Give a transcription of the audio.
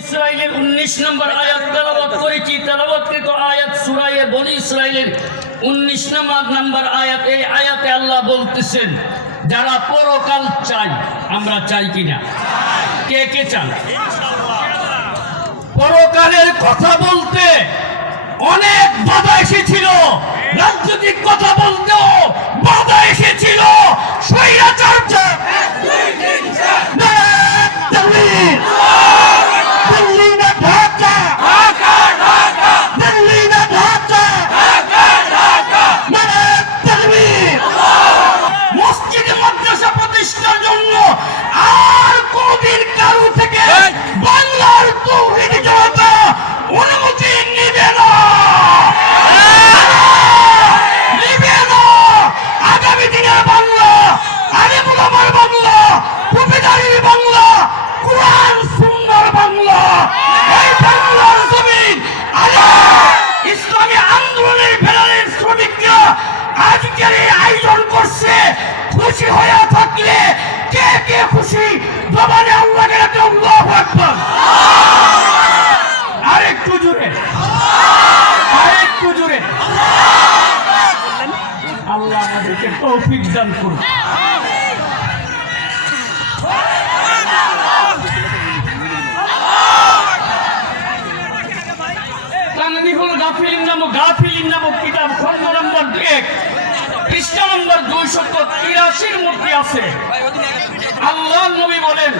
ইসরাইলের 19 নম্বর আয়াত তেলাওয়াত করেছি। তেলাওয়াতকৃত আয়াত সূরা বনী ইসরাইলের 19 নম্বর আয়াত। এই আয়াতে আল্লাহ বলতেছেন যারা পরকাল চাই, আমরা চাই কিনা? কে কে চান? পরকালের কথা বলতে অনেক বাধা এসেছিল, রাজনৈতিক কথা বলতেও বাধা এসেছিল। স্বৈরাচার খুশি হয়ে থাকলে কে কে খুশি? জবানে আল্লাহকে রাখে আল্লাহু আকবার। আরেকটু জোরে, আরেকটু জোরে। আল্লাহ আমাদেরকে তৌফিক দান করুন। তানবিহুল গাফিলিন নামক কিতাব খণ্ড নম্বর 1 পৃষ্ঠা নম্বর 283 মধ্যে আছে। আল্লাহ নবী বলেন